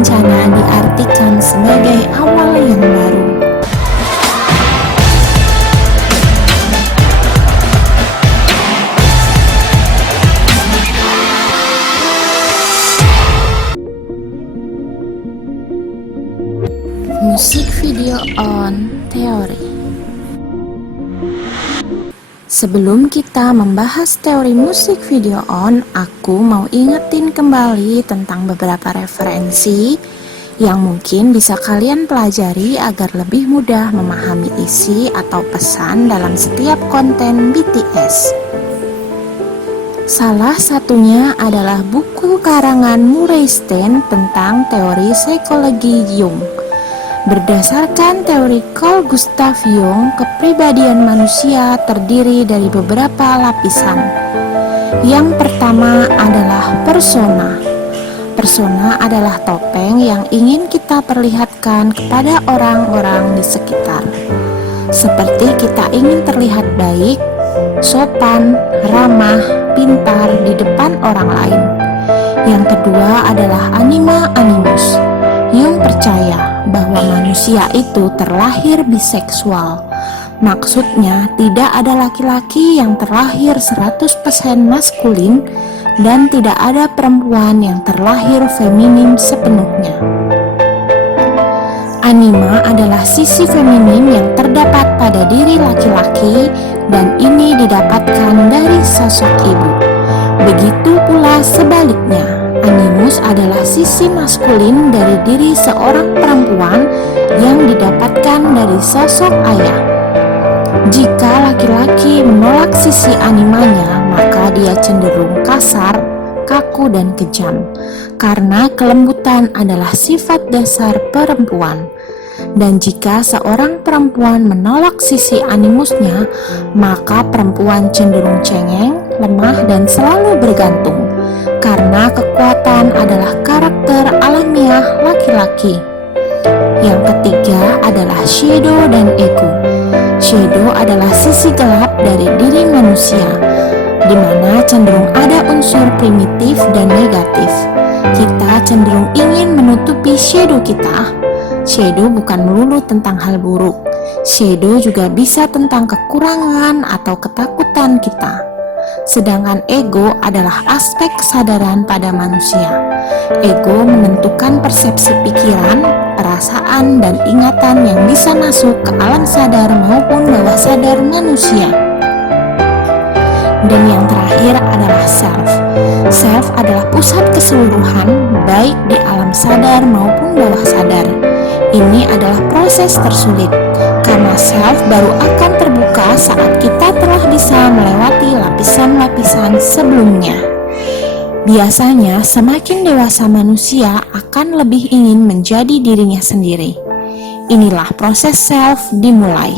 bencana diartikan sebagai awal yang baru. Musik video on teori. Sebelum kita membahas teori musik video on, aku mau ingetin kembali tentang beberapa referensi yang mungkin bisa kalian pelajari agar lebih mudah memahami isi atau pesan dalam setiap konten BTS. Salah satunya adalah buku karangan Murray Steen tentang teori psikologi Jung. Berdasarkan teori Carl Gustav Jung, kepribadian manusia terdiri dari beberapa lapisan. Yang pertama adalah persona. Persona adalah topeng yang ingin kita perlihatkan kepada orang-orang di sekitar. Seperti kita ingin terlihat baik, sopan, ramah, pintar di depan orang lain. Yang kedua adalah anima animus. Jung percaya bahwa manusia itu terlahir biseksual. Maksudnya tidak ada laki-laki yang terlahir 100% maskulin dan tidak ada perempuan yang terlahir feminim sepenuhnya. Anima adalah sisi feminim yang terdapat pada diri laki-laki dan ini didapatkan dari sosok ibu. Begitu pula sebaliknya. Animus adalah sisi maskulin dari diri seorang perempuan yang didapatkan dari sosok ayah. Jika laki-laki menolak sisi animanya, maka dia cenderung kasar, kaku, dan kejam, karena kelembutan adalah sifat dasar perempuan. Dan jika seorang perempuan menolak sisi animusnya, maka perempuan cenderung cengeng, lemah, dan selalu bergantung. Karena kekuatan adalah karakter alamiah laki-laki. Yang ketiga adalah shadow dan ego. Shadow adalah sisi gelap dari diri manusia, di mana cenderung ada unsur primitif dan negatif. Kita cenderung ingin menutupi shadow kita. Shadow bukan melulu tentang hal buruk. Shadow juga bisa tentang kekurangan atau ketakutan kita. Sedangkan ego adalah aspek kesadaran pada manusia. Ego menentukan persepsi pikiran, perasaan, dan ingatan yang bisa masuk ke alam sadar maupun bawah sadar manusia. Dan yang terakhir adalah self. Self adalah pusat keseluruhan, baik di alam sadar maupun bawah sadar. Ini adalah proses tersulit, karena self baru akan terbuka saat kita telah bisa melewati lapisan-lapisan sebelumnya. Biasanya, semakin dewasa manusia akan lebih ingin menjadi dirinya sendiri. Inilah proses self dimulai.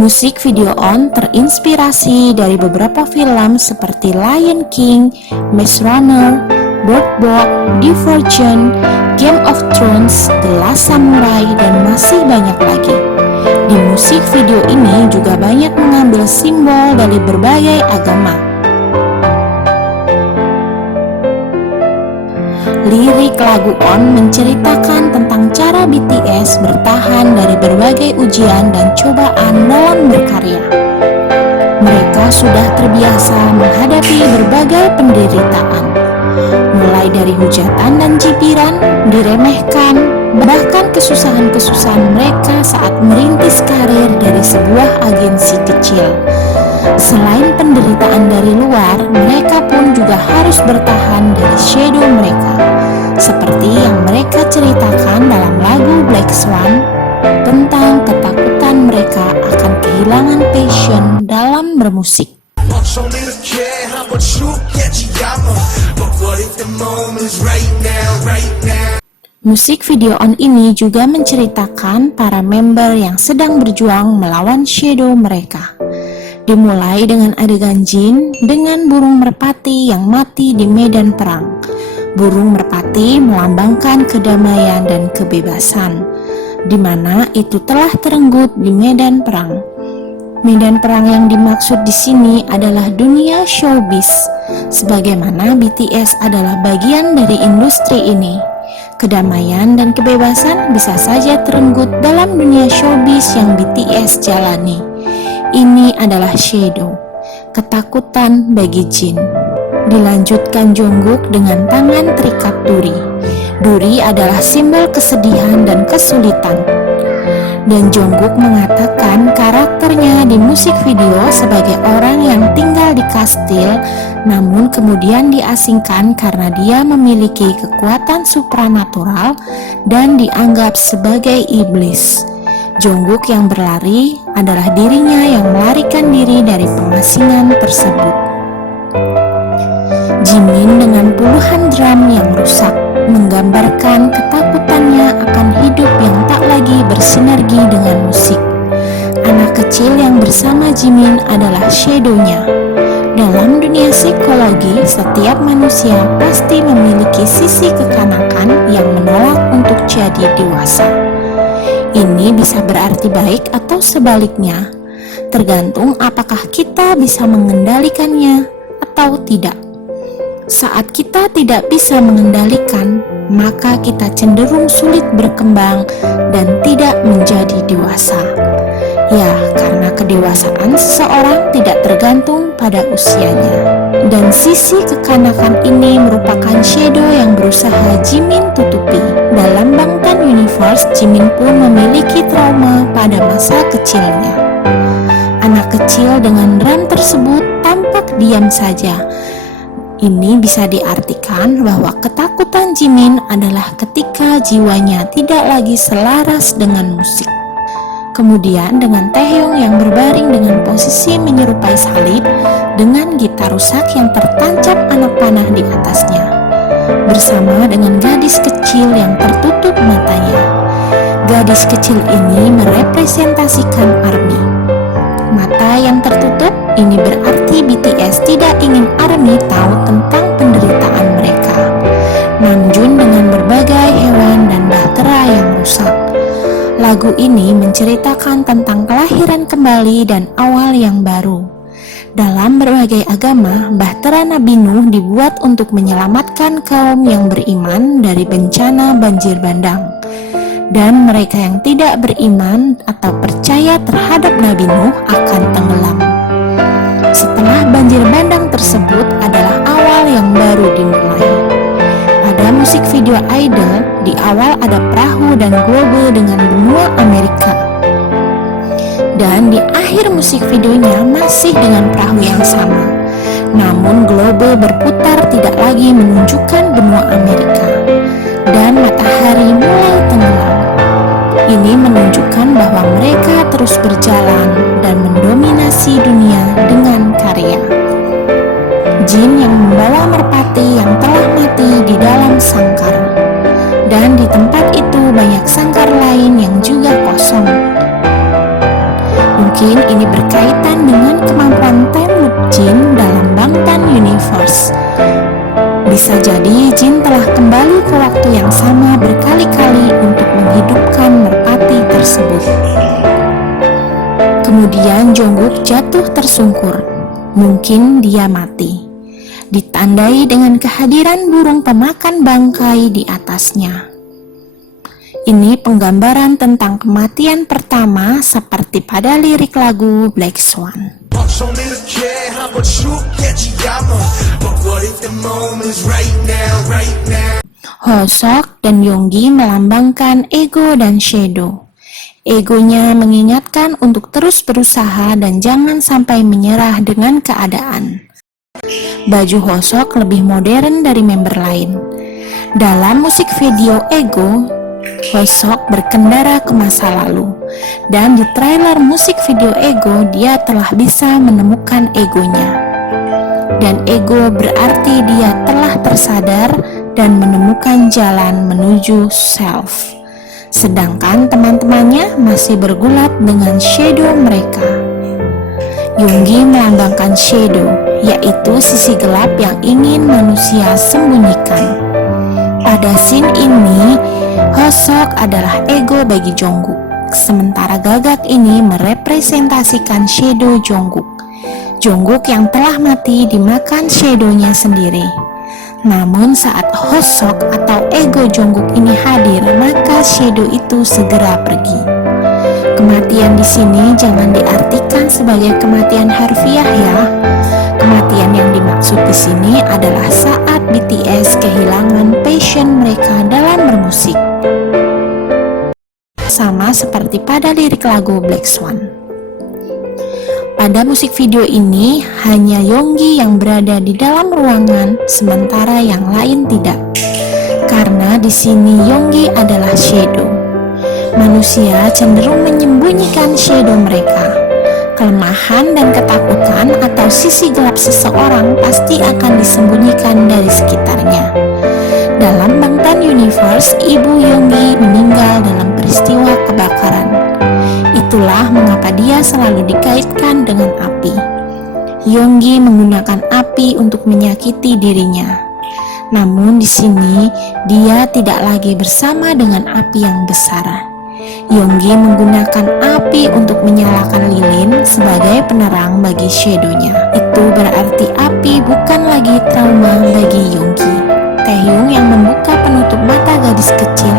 Musik video on terinspirasi dari beberapa film seperti Lion King, Maze Runner, Bird Box, Divergent, Game of Thrones, The Last Samurai, dan masih banyak lagi. Di musik video ini juga banyak mengambil simbol dari berbagai agama. Lirik lagu On menceritakan tentang cara BTS bertahan dari berbagai ujian dan cobaan dalam berkarya. Mereka sudah terbiasa menghadapi berbagai penderitaan, mulai dari hujatan dan cibiran, diremehkan, bahkan kesusahan-kesusahan mereka saat merintis karir dari sebuah agensi kecil. Selain penderitaan dari luar, mereka pun juga harus bertahan dari shadow mereka, seperti yang mereka ceritakan dalam lagu Black Swan tentang ketakutan mereka akan kehilangan passion dalam bermusik. Musik video on ini juga menceritakan para member yang sedang berjuang melawan shadow mereka. Dimulai dengan adegan Jin dengan burung merpati yang mati di medan perang. Burung merpati melambangkan kedamaian dan kebebasan, di mana itu telah terenggut di medan perang. Medan perang yang dimaksud di sini adalah dunia showbiz, sebagaimana BTS adalah bagian dari industri ini. Kedamaian dan kebebasan bisa saja terenggut dalam dunia showbiz yang BTS jalani. Ini adalah Shadow, ketakutan bagi Jin. Dilanjutkan Jungkook dengan tangan terikat duri. Duri adalah simbol kesedihan dan kesulitan. Dan Jungkook mengatakan karakternya di musik video sebagai orang yang tinggal di kastil, namun kemudian diasingkan karena dia memiliki kekuatan supranatural dan dianggap sebagai iblis. Jungkook yang berlari adalah dirinya yang melarikan diri dari pengasingan tersebut. Jimin dengan puluhan drum yang rusak menggambarkan ketakutannya akan hidup yang tak lagi bersinergi dengan musik. Anak kecil yang bersama Jimin adalah shadow-nya. Dalam dunia psikologi, setiap manusia pasti memiliki sisi kekanakan yang menolak untuk jadi dewasa. Ini bisa berarti baik atau sebaliknya, tergantung apakah kita bisa mengendalikannya atau tidak. Saat kita tidak bisa mengendalikan, maka kita cenderung sulit berkembang dan tidak menjadi dewasa. Ya, karena kedewasaan seseorang tidak tergantung pada usianya. Dan sisi kekanakan ini merupakan shadow yang berusaha Jimin tutupi. Dalam Bangtan Universe, Jimin pun memiliki trauma pada masa kecilnya. Anak kecil dengan drum tersebut tampak diam saja. Ini bisa diartikan bahwa ketakutan Jimin adalah ketika jiwanya tidak lagi selaras dengan musik. Kemudian dengan Taehyung yang berbaring dengan posisi menyerupai salib dengan gitar rusak yang tertancap anak panah di atasnya, bersama dengan gadis kecil yang tertutup matanya. Gadis kecil ini merepresentasikan ARMY. Mata yang tertutup ini berarti BTS tidak ingin ARMY tahu tentang penderitaan mereka. Namjoon dengan berbagai hewan dan bahtera yang rusak. Lagu ini menceritakan tentang kelahiran kembali dan awal yang baru. Dalam berbagai agama, bahtera Nabi Nuh dibuat untuk menyelamatkan kaum yang beriman dari bencana banjir bandang. Dan mereka yang tidak beriman atau percaya terhadap Nabi Nuh akan tenggelam. Setelah banjir bandang tersebut adalah awal yang baru dimulai. Pada musik video Idol, di awal ada perahu dan globe dengan benua Amerika. Dan di akhir musik videonya masih dengan perahu yang sama. Namun globe berputar tidak lagi menunjukkan benua Amerika. Dan matahari mulai tenggelam. Ini menunjukkan bahwa mereka terus berjalan dan mendominasi dunia dengan karya. Jin yang membawa merpati yang telah mati di dalam sangkar. Dan di tempat itu banyak sangkar lain yang juga kosong. Mungkin ini berkaitan dengan kemampuan time loop Jin dalam Bangtan Universe. Bisa jadi Jin telah kembali ke waktu yang sama berkali-kali untuk menghidupkan merpati tersebut. Kemudian Jungkook jatuh tersungkur. Mungkin dia mati. Ditandai dengan kehadiran burung pemakan bangkai di atasnya. Ini penggambaran tentang kematian pertama seperti pada lirik lagu Black Swan. Hoseok dan Yoongi melambangkan ego dan shadow. Egonya mengingatkan untuk terus berusaha dan jangan sampai menyerah dengan keadaan. Baju Hoseok lebih modern dari member lain. Dalam musik video Ego, Hoseok berkendara ke masa lalu. Dan di trailer musik video Ego, dia telah bisa menemukan egonya. Dan ego berarti dia telah tersadar dan menemukan jalan menuju self. Sedangkan teman-temannya masih bergulat dengan shadow mereka. Yoongi melambangkan shadow, yaitu sisi gelap yang ingin manusia sembunyikan. Pada scene ini, Hoseok adalah ego bagi Jungkook, sementara gagak ini merepresentasikan shadow Jungkook. Jungkook yang telah mati dimakan shadow-nya sendiri. Namun saat Hosok atau ego Jungkook ini hadir, maka shadow itu segera pergi. Kematian di sini jangan diartikan sebagai kematian harfiah ya. Kematian yang dimaksud di sini adalah saat BTS kehilangan passion mereka dalam bermusik. Sama seperti pada lirik lagu Black Swan. Pada musik video ini, hanya Yoongi yang berada di dalam ruangan, sementara yang lain tidak. Karena di sini Yoongi adalah shadow. Manusia cenderung menyembunyikan shadow mereka. Kelemahan dan ketakutan atau sisi gelap seseorang pasti akan disembunyikan dari sekitarnya. Dalam Bangtan Universe, ibu Yoongi meninggal dalam peristiwa kebakaran. Itulah mengapa dia selalu dikaitkan dengan api. Yoongi menggunakan api untuk menyakiti dirinya. Namun di sini dia tidak lagi bersama dengan api yang besar. Yoongi menggunakan api untuk menyalakan lilin sebagai penerang bagi shadow-nya. Itu berarti api bukan lagi trauma bagi Yoongi. Taehyung yang membuka penutup mata gadis kecil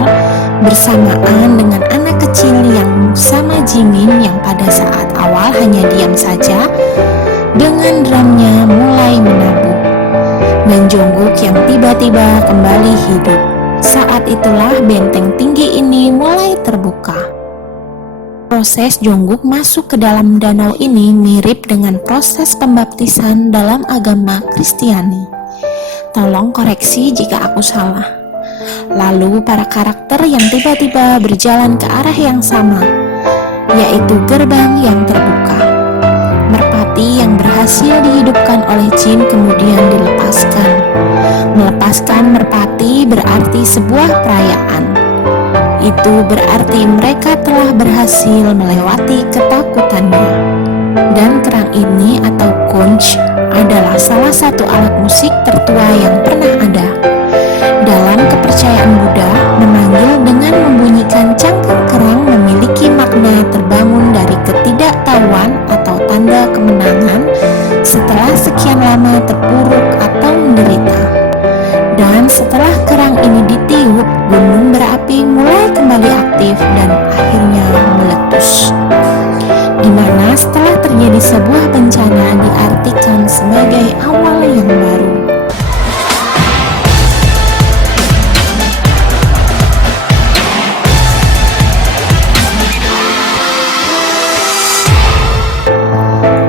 bersamaan dengan anak kecil yang sama Jimin yang pada saat awal hanya diam saja dengan drumnya mulai menabuh, dan Jungkook yang tiba-tiba kembali hidup. Saat itulah benteng tinggi ini mulai terbuka. Proses Jungkook masuk ke dalam danau ini mirip dengan proses pembaptisan dalam agama Kristiani. Tolong koreksi jika aku salah. Lalu para karakter yang tiba-tiba berjalan ke arah yang sama, yaitu gerbang yang terbuka. Merpati yang berhasil dihidupkan oleh Jin kemudian dilepaskan. Melepaskan merpati berarti sebuah perayaan. Itu berarti mereka telah berhasil melewati ketakutannya. Dan kerang ini atau conch adalah salah satu alat musik tertua yang pernah ada. Dalam kepercayaan Buddha, memanggil dengan membunyikan cangkang kerang memiliki makna terbangun dari ketidaktahuan atau tanda kemenangan setelah sekian lama terpuruk atau menderita. Dan setelah kerang ini ditiup, gunung berapi mulai kembali aktif dan akhirnya meletus. Di mana setelah terjadi sebuah bencana diartikan sebagai awal yang baru.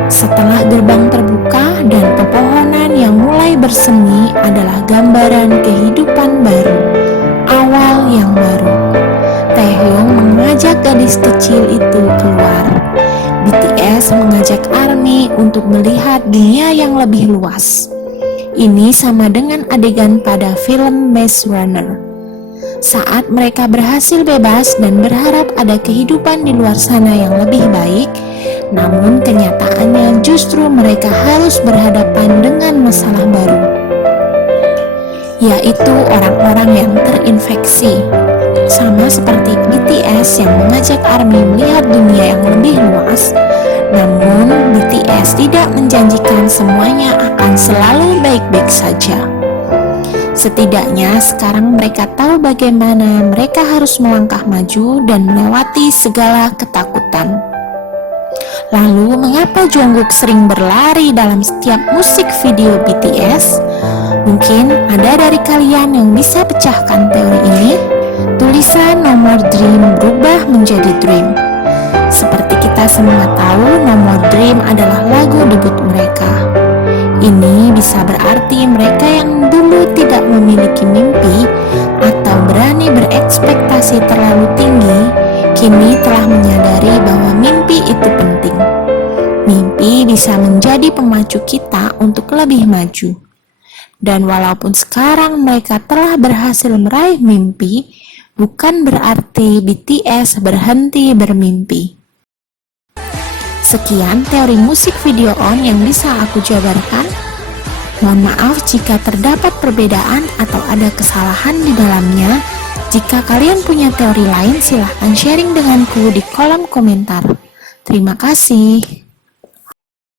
Setelah gerbang terbuka dan pepohonan yang mulai bersemi adalah gambaran kehidupan baru, awal yang baru. Taehyung mengajak gadis kecil itu keluar. BTS mengajak ARMY untuk melihat dunia yang lebih luas. Ini sama dengan adegan pada film Maze Runner. Saat mereka berhasil bebas dan berharap ada kehidupan di luar sana yang lebih baik, namun kenyataannya justru mereka harus berhadapan dengan masalah baru, yaitu orang-orang yang terinfeksi. Sama seperti BTS yang mengajak ARMY melihat dunia yang lebih luas, namun BTS tidak menjanjikan semuanya akan selalu baik-baik saja. Setidaknya sekarang mereka tahu bagaimana mereka harus melangkah maju dan melewati segala ketakutan. Lalu mengapa Jungkook sering berlari dalam setiap musik video BTS? Mungkin ada dari kalian yang bisa pecahkan teori ini. Tulisan No More Dream berubah menjadi Dream. Seperti kita semua tahu, No More Dream adalah lagu debut mereka. Ini bisa berarti mereka yang dulu tidak memiliki mimpi atau berani berekspektasi terlalu tinggi, kini telah menyadari bahwa mimpi itu penting. Mimpi bisa menjadi pemacu kita untuk lebih maju. Dan walaupun sekarang mereka telah berhasil meraih mimpi, bukan berarti BTS berhenti bermimpi. Sekian teori musik video On yang bisa aku jabarkan. Mohon maaf jika terdapat perbedaan atau ada kesalahan di dalamnya. Jika kalian punya teori lain, silahkan sharing denganku di kolom komentar. Terima kasih.